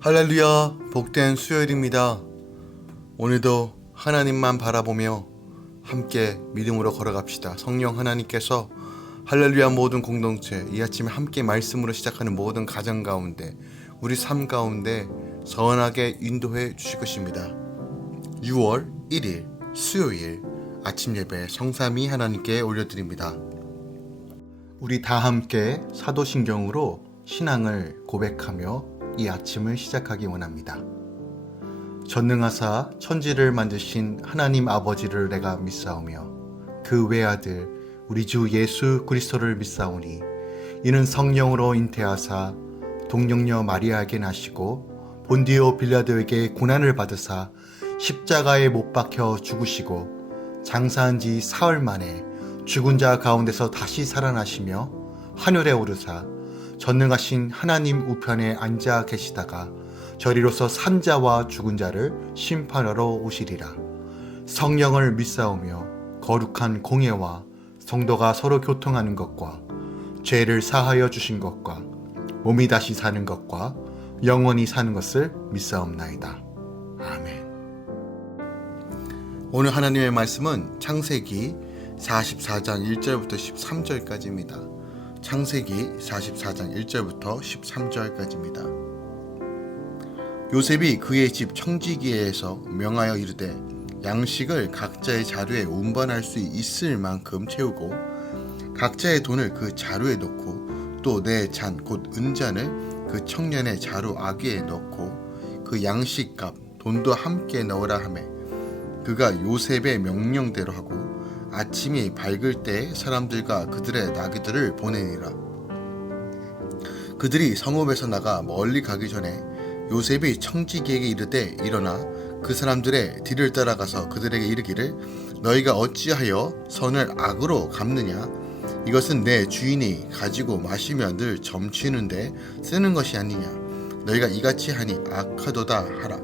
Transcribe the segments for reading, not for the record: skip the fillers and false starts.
할렐루야, 복된 수요일입니다. 오늘도 하나님만 바라보며 함께 믿음으로 걸어갑시다. 성령 하나님께서 할렐루야 모든 공동체, 이 아침에 함께 말씀으로 시작하는 모든 가정 가운데, 우리 삶 가운데 선하게 인도해 주실 것입니다. 6월 1일 수요일 아침 예배 성삼위 하나님께 올려드립니다. 우리 다 함께 사도신경으로 신앙을 고백하며 이 아침을 시작하기 원합니다. 전능하사 천지를 만드신 하나님 아버지를 내가 믿사오며 그 외아들 우리 주 예수 그리스도를 믿사오니 이는 성령으로 잉태하사 동정녀 마리아에게 나시고 본디오 빌라도에게 고난을 받으사 십자가에 못 박혀 죽으시고 장사한 지 사흘 만에 죽은 자 가운데서 다시 살아나시며 하늘에 오르사 전능하신 하나님 우편에 앉아 계시다가 저리로서 산자와 죽은 자를 심판하러 오시리라. 성령을 믿사오며 거룩한 공예와 성도가 서로 교통하는 것과 죄를 사하여 주신 것과 몸이 다시 사는 것과 영원히 사는 것을 믿사옵나이다. 아멘. 오늘 하나님의 말씀은 창세기 44장 1절부터 13절까지입니다. 창세기 44장 1절부터 13절까지입니다. 요셉이 그의 집 청지기에서 명하여 이르되 양식을 각자의 자루에 운반할 수 있을 만큼 채우고 각자의 돈을 그 자루에 넣고 또 내 잔 곧 은잔을 그 청년의 자루 아귀에 넣고 그 양식값 돈도 함께 넣으라 하매 그가 요셉의 명령대로 하고 아침이 밝을 때 사람들과 그들의 나귀들을 보내니라. 그들이 성읍에서 나가 멀리 가기 전에 요셉이 청지기에게 이르되 일어나 그 사람들의 뒤를 따라가서 그들에게 이르기를 너희가 어찌하여 선을 악으로 갚느냐? 이것은 내 주인이 가지고 마시며 늘 점치는데 쓰는 것이 아니냐? 너희가 이같이 하니 악하도다 하라.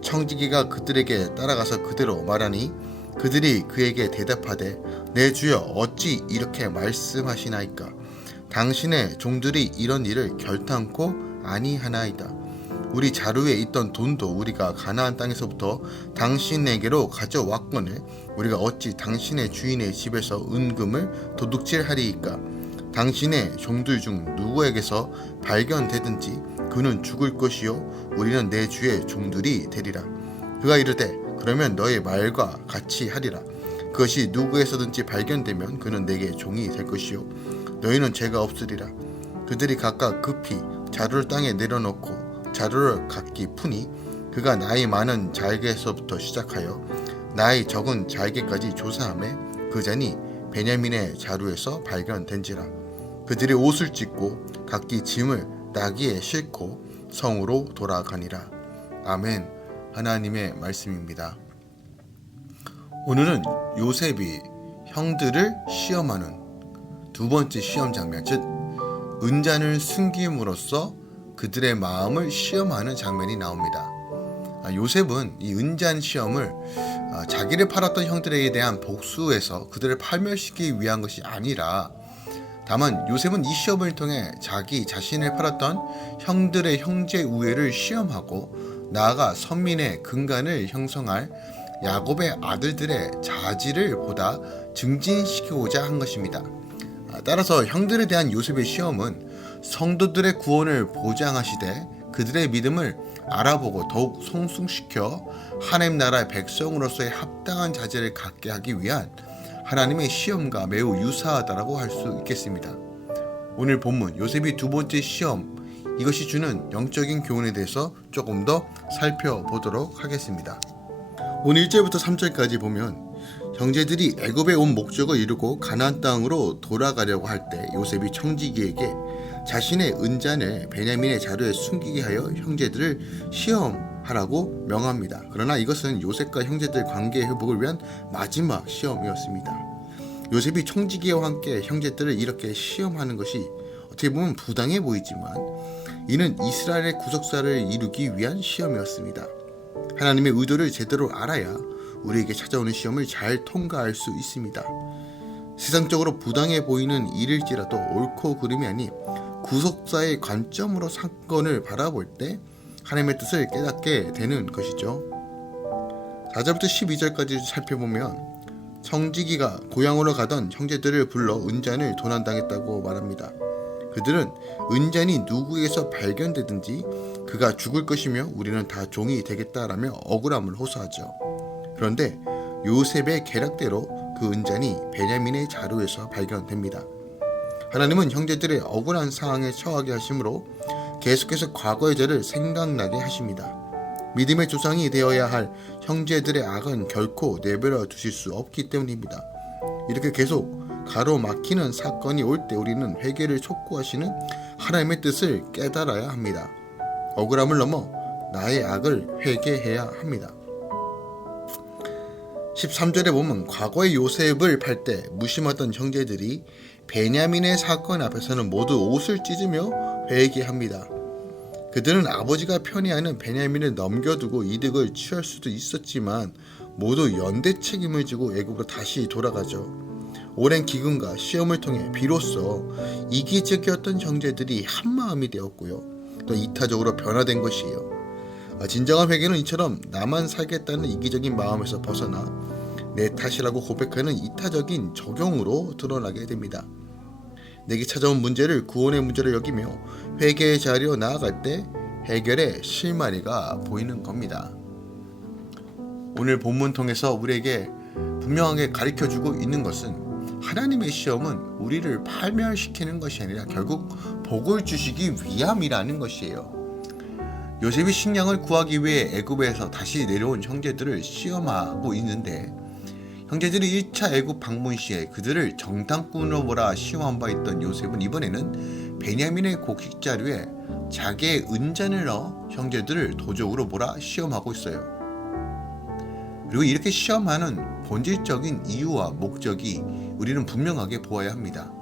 청지기가 그들에게 따라가서 그대로 말하니 그들이 그에게 대답하되 내 주여 어찌 이렇게 말씀하시나이까? 당신의 종들이 이런 일을 결탄코 아니하나이다. 우리 자루에 있던 돈도 우리가 가나안 땅에서부터 당신에게로 가져왔거늘 우리가 어찌 당신의 주인의 집에서 은금을 도둑질하리이까? 당신의 종들 중 누구에게서 발견되든지 그는 죽을 것이요 우리는 내 주의 종들이 되리라. 그가 이르되 그러면 너의 말과 같이 하리라. 그것이 누구에서든지 발견되면 그는 내게 종이 될 것이요 너희는 죄가 없으리라. 그들이 각각 급히 자루를 땅에 내려놓고 자루를 각기 푸니 그가 나이 많은 잘개에서부터 시작하여 나이 적은 잘개까지 조사하매 그 잔이 베냐민의 자루에서 발견된지라. 그들이 옷을 찢고 각기 짐을 나귀에 싣고 성으로 돌아가니라. 아멘. 하나님의 말씀입니다. 오늘은 요셉이 형들을 시험하는 두 번째 시험 장면, 즉 은잔을 숨김으로써 그들의 마음을 시험하는 장면이 나옵니다. 요셉은 이 은잔 시험을 자기를 팔았던 형들에 대한 복수에서 그들을 파멸시키기 위한 것이 아니라 다만 요셉은 이 시험을 통해 자기 자신을 팔았던 형들의 형제 우애를 시험하고 나아가 선민의 근간을 형성할 야곱의 아들들의 자질을 보다 증진시키고자 한 것입니다. 따라서 형들에 대한 요셉의 시험은 성도들의 구원을 보장하시되 그들의 믿음을 알아보고 더욱 성숙시켜 하나님 나라의 백성으로서의 합당한 자질을 갖게 하기 위한 하나님의 시험과 매우 유사하다고 할 수 있겠습니다. 오늘 본문 요셉이 두 번째 시험 이것이 주는 영적인 교훈에 대해서 조금 더 살펴보도록 하겠습니다. 오늘 1절부터 3절까지 보면 형제들이 애굽에 온 목적을 이루고 가나안 땅으로 돌아가려고 할 때 요셉이 청지기에게 자신의 은잔을 베냐민의 자루에 숨기게 하여 형제들을 시험하라고 명합니다. 그러나 이것은 요셉과 형제들 관계 회복을 위한 마지막 시험이었습니다. 요셉이 청지기와 함께 형제들을 이렇게 시험하는 것이 어떻게 보면 부당해 보이지만 이는 이스라엘의 구속사를 이루기 위한 시험이었습니다. 하나님의 의도를 제대로 알아야 우리에게 찾아오는 시험을 잘 통과할 수 있습니다. 세상적으로 부당해 보이는 일일지라도 옳고 그름이 아닌 구속사의 관점으로 사건을 바라볼 때 하나님의 뜻을 깨닫게 되는 것이죠. 4절부터 12절까지 살펴보면 청지기가 고향으로 가던 형제들을 불러 은잔을 도난당했다고 말합니다. 그들은 은잔이 누구에게서 발견되든지 그가 죽을 것이며 우리는 다 종이 되겠다라며 억울함을 호소하죠. 그런데 요셉의 계략대로 그 은잔이 베냐민의 자루에서 발견됩니다. 하나님은 형제들의 억울한 상황에 처하게 하심으로 계속해서 과거의 죄를 생각나게 하십니다. 믿음의 조상이 되어야 할 형제들의 악은 결코 내버려 두실 수 없기 때문입니다. 이렇게 계속 가로막히는 사건이 올 때 우리는 회개를 촉구하시는 하나님의 뜻을 깨달아야 합니다. 억울함을 넘어 나의 악을 회개해야 합니다. 13절에 보면 과거의 요셉을 팔 때 무심하던 형제들이 베냐민의 사건 앞에서는 모두 옷을 찢으며 회개합니다. 그들은 아버지가 편애하는 베냐민을 넘겨두고 이득을 취할 수도 있었지만 모두 연대 책임을 지고 애국으로 다시 돌아가죠. 오랜 기근과 시험을 통해 비로소 이기적이었던 형제들이 한마음이 되었고요. 또 이타적으로 변화된 것이에요. 진정한 회개는 이처럼 나만 살겠다는 이기적인 마음에서 벗어나 내 탓이라고 고백하는 이타적인 적용으로 드러나게 됩니다. 내게 찾아온 문제를 구원의 문제로 여기며 회개의 자리로 나아갈 때 해결의 실마리가 보이는 겁니다. 오늘 본문 통해서 우리에게 분명하게 가르쳐주고 있는 것은 하나님의 시험은 우리를 파멸시키는 것이 아니라 결국 복을 주시기 위함이라는 것이에요. 요셉이 식량을 구하기 위해 애굽에서 다시 내려온 형제들을 시험하고 있는데 형제들이 1차 애굽 방문 시에 그들을 정탐꾼으로 몰아 시험한 바 있던 요셉은 이번에는 베냐민의 곡식 자루에 자기의 은잔을 넣어 형제들을 도적으로 몰아 시험하고 있어요. 그리고 이렇게 시험하는 본질적인 이유와 목적이 우리는 분명하게 보아야 합니다.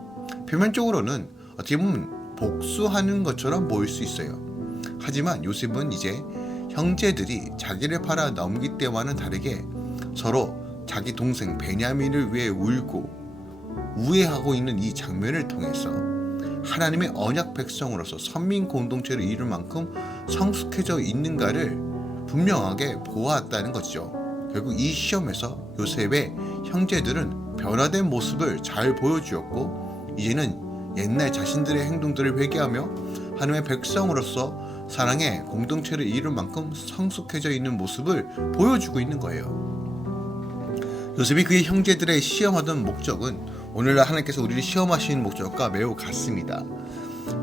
표면적으로는 어떻게 보면 복수하는 것처럼 보일 수 있어요. 하지만 요셉은 이제 형제들이 자기를 팔아 넘길 때와는 다르게 서로 자기 동생 베냐민을 위해 울고 우애하고 있는 이 장면을 통해서 하나님의 언약 백성으로서 선민 공동체를 이룰 만큼 성숙해져 있는가를 분명하게 보았다는 것이죠. 결국 이 시험에서 요셉의 형제들은 변화된 모습을 잘 보여주었고 이제는 옛날 자신들의 행동들을 회개하며 하나님의 백성으로서 사랑의 공동체를 이룰 만큼 성숙해져 있는 모습을 보여주고 있는 거예요. 요셉이 그의 형제들의 시험하던 목적은 오늘날 하나님께서 우리를 시험하시는 목적과 매우 같습니다.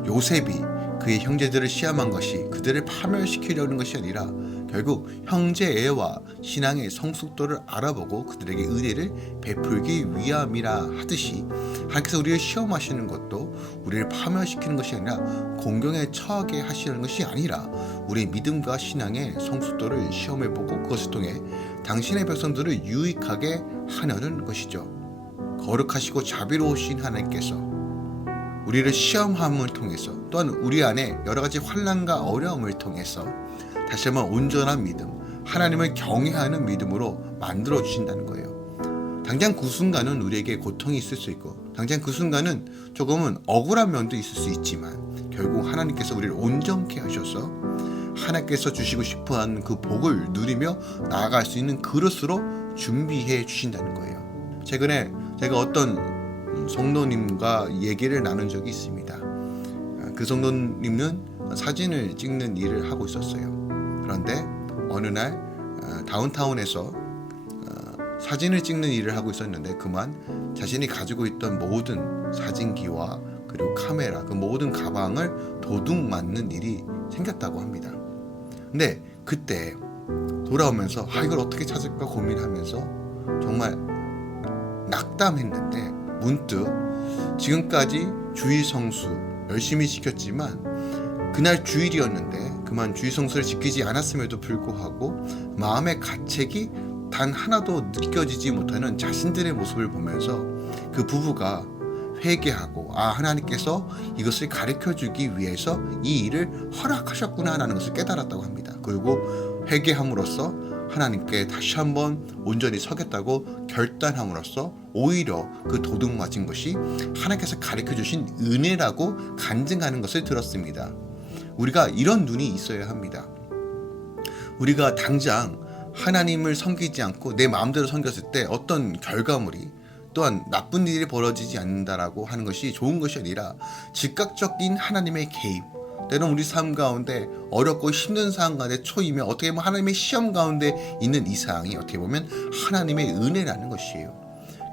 요셉이 그의 형제들을 시험한 것이 그들을 파멸시키려는 것이 아니라 결국 형제애와 신앙의 성숙도를 알아보고 그들에게 은혜를 베풀기 위함이라 하듯이 하나님께서 우리를 시험하시는 것도 우리를 파멸시키는 것이 아니라 공경에 처하게 하시는 것이 아니라 우리의 믿음과 신앙의 성숙도를 시험해보고 그것을 통해 당신의 백성들을 유익하게 하려는 것이죠. 거룩하시고 자비로우신 하나님께서 우리를 시험함을 통해서 또한 우리 안에 여러 가지 환난과 어려움을 통해서 다시 한번 온전한 믿음, 하나님을 경외하는 믿음으로 만들어 주신다는 거예요. 당장 그 순간은 우리에게 고통이 있을 수 있고 당장 그 순간은 조금은 억울한 면도 있을 수 있지만 결국 하나님께서 우리를 온전케 하셔서 하나님께서 주시고 싶어하는 그 복을 누리며 나아갈 수 있는 그릇으로 준비해 주신다는 거예요. 최근에 제가 어떤 성도님과 얘기를 나눈 적이 있습니다. 그 성도님은 사진을 찍는 일을 하고 있었어요. 그런데 어느 날 다운타운에서 사진을 찍는 일을 하고 있었는데 그만 자신이 가지고 있던 모든 사진기와 그리고 카메라, 그 모든 가방을 도둑 맞는 일이 생겼다고 합니다. 근데 그때 돌아오면서 이걸 어떻게 찾을까 고민하면서 정말 낙담했는데 문득 지금까지 주일 성수 열심히 지켰지만 그날 주일이었는데 그만 주일 성수를 지키지 않았음에도 불구하고 마음의 가책이 단 하나도 느껴지지 못하는 자신들의 모습을 보면서 그 부부가 회개하고 하나님께서 이것을 가르쳐주기 위해서 이 일을 허락하셨구나라는 것을 깨달았다고 합니다. 그리고 회개함으로써 하나님께 다시 한번 온전히 서겠다고 결단함으로써 오히려 그 도둑 맞은 것이 하나님께서 가르쳐주신 은혜라고 간증하는 것을 들었습니다. 우리가 이런 눈이 있어야 합니다. 우리가 당장 하나님을 섬기지 않고 내 마음대로 섬겼을 때 어떤 결과물이 또한 나쁜 일이 벌어지지 않는다라고 하는 것이 좋은 것이 아니라 즉각적인 하나님의 개입, 때론 우리 삶 가운데 어렵고 힘든 상황 가운데 초임에 어떻게 보면 하나님의 시험 가운데 있는 이 상황이 어떻게 보면 하나님의 은혜라는 것이에요.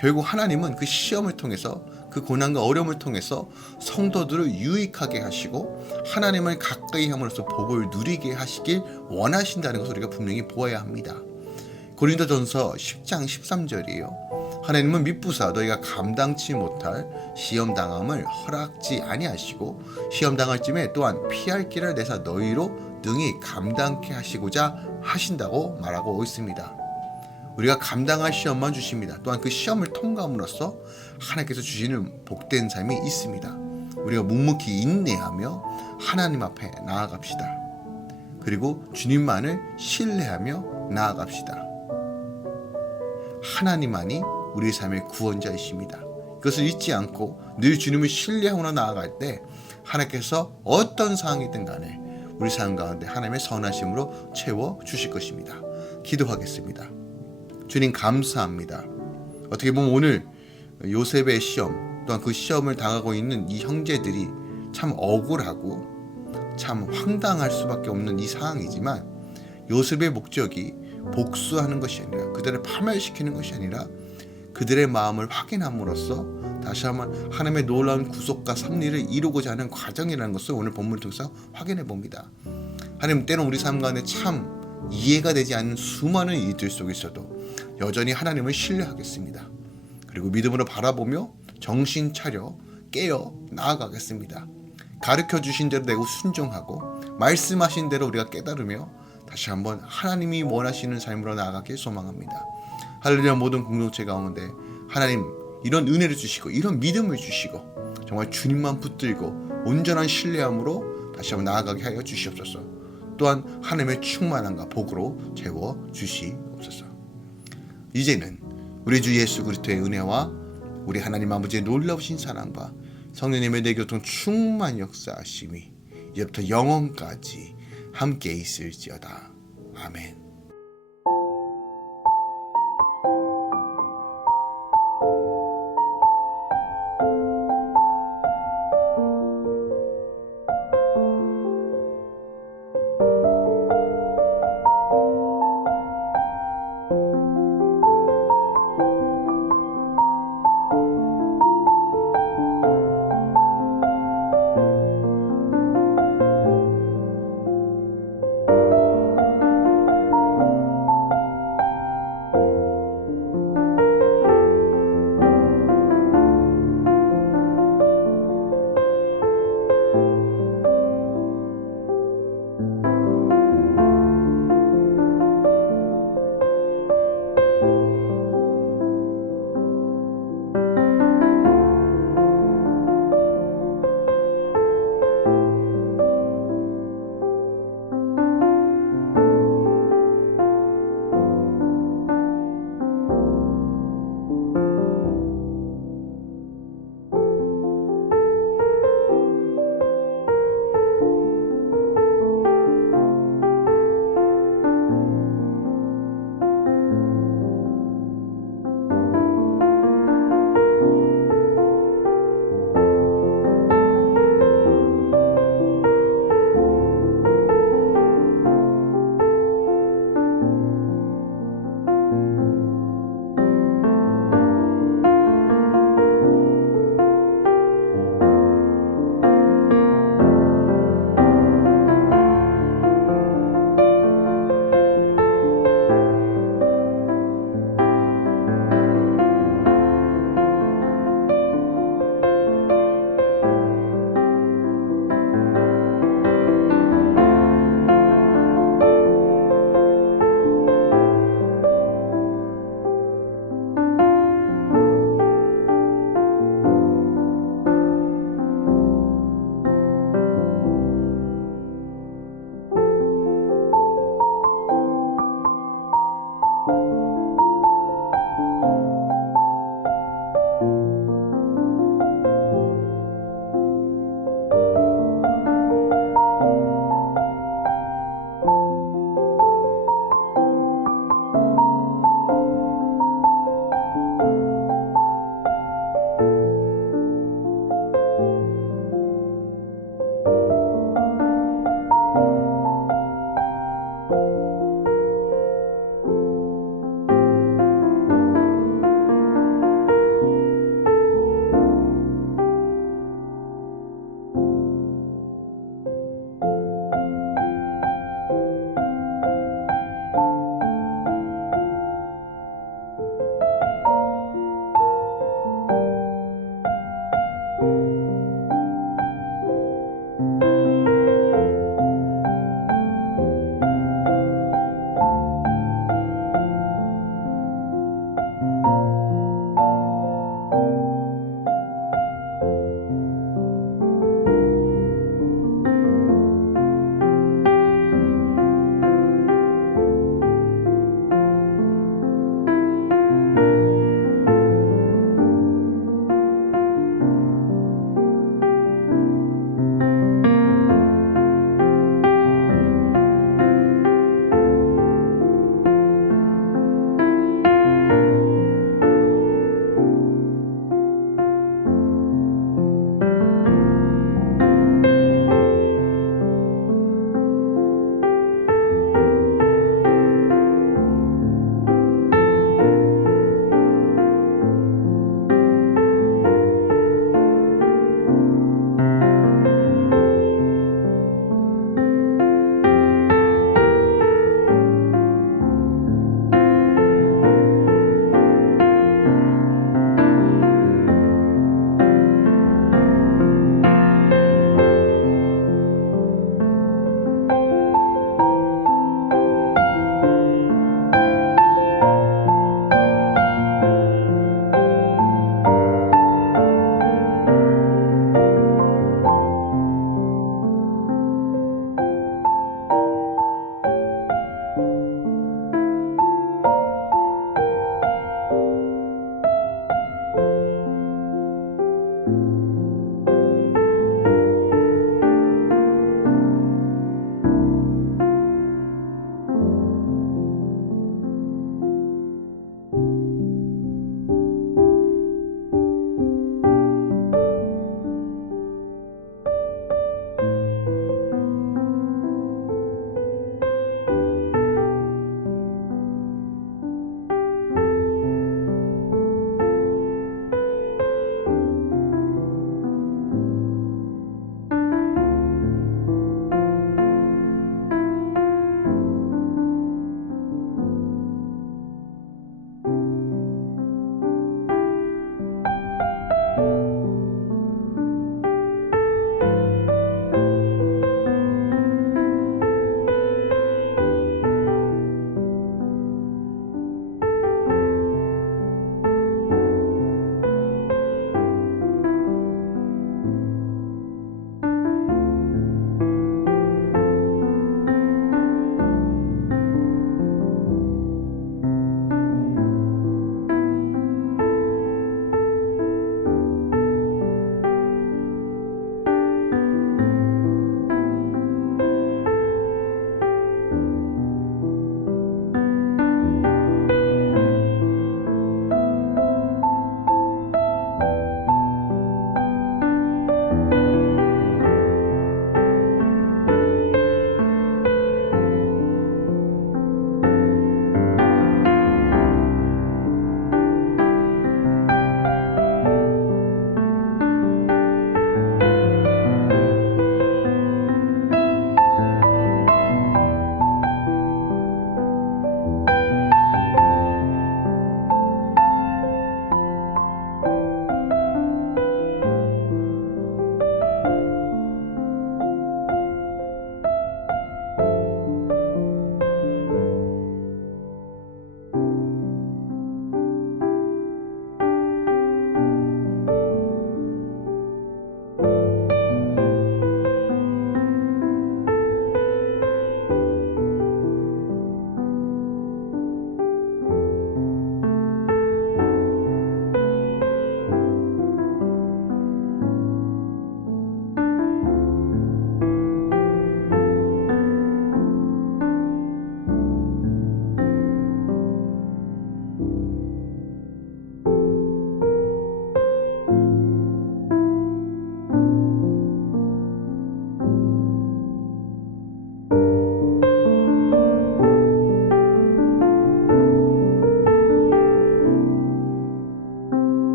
결국 하나님은 그 시험을 통해서 그 고난과 어려움을 통해서 성도들을 유익하게 하시고 하나님을 가까이 함으로써 복을 누리게 하시길 원하신다는 것을 우리가 분명히 보아야 합니다. 고린도전서 10장 13절이에요. 하나님은 미쁘사 너희가 감당치 못할 시험당함을 허락지 아니하시고 시험당할 쯤에 또한 피할 길을 내사 너희로 능히 감당케 하시고자 하신다고 말하고 있습니다. 우리가 감당할 시험만 주십니다. 또한 그 시험을 통과함으로써 하나님께서 주시는 복된 삶이 있습니다. 우리가 묵묵히 인내하며 하나님 앞에 나아갑시다. 그리고 주님만을 신뢰하며 나아갑시다. 하나님만이 우리 삶의 구원자이십니다. 그것을 잊지 않고 늘 주님을 신뢰하고 나아갈 때 하나님께서 어떤 상황이든 간에 우리 삶 가운데 하나님의 선하심으로 채워주실 것입니다. 기도하겠습니다. 주님 감사합니다. 어떻게 보면 오늘 요셉의 시험 또한 그 시험을 당하고 있는 이 형제들이 참 억울하고 참 황당할 수밖에 없는 이 상황이지만 요셉의 목적이 복수하는 것이 아니라 그들을 파멸시키는 것이 아니라 그들의 마음을 확인함으로써 다시 한번 하나님의 놀라운 구속과 섭리를 이루고자 하는 과정이라는 것을 오늘 본문을 통해서 확인해 봅니다. 하나님 때론 우리 삶 가운데 참 이해가 되지 않는 수많은 일들 속에 있어도 여전히 하나님을 신뢰하겠습니다. 그리고 믿음으로 바라보며 정신 차려 깨어 나아가겠습니다. 가르쳐 주신 대로 내고 순종하고 말씀하신 대로 우리가 깨달으며 다시 한번 하나님이 원하시는 삶으로 나아가길 소망합니다. 할렐루야. 모든 공동체 가운데 하나님 이런 은혜를 주시고 이런 믿음을 주시고 정말 주님만 붙들고 온전한 신뢰함으로 다시 한번 나아가게 하여 주시옵소서. 또한 하나님의 충만함과 복으로 채워 주시옵소서. 이제는 우리 주 예수 그리스도의 은혜와 우리 하나님 아버지의 놀라우신 사랑과 성령님의 내 교통 충만 역사하심이 이제부터 영원까지 함께 있을지어다. 아멘.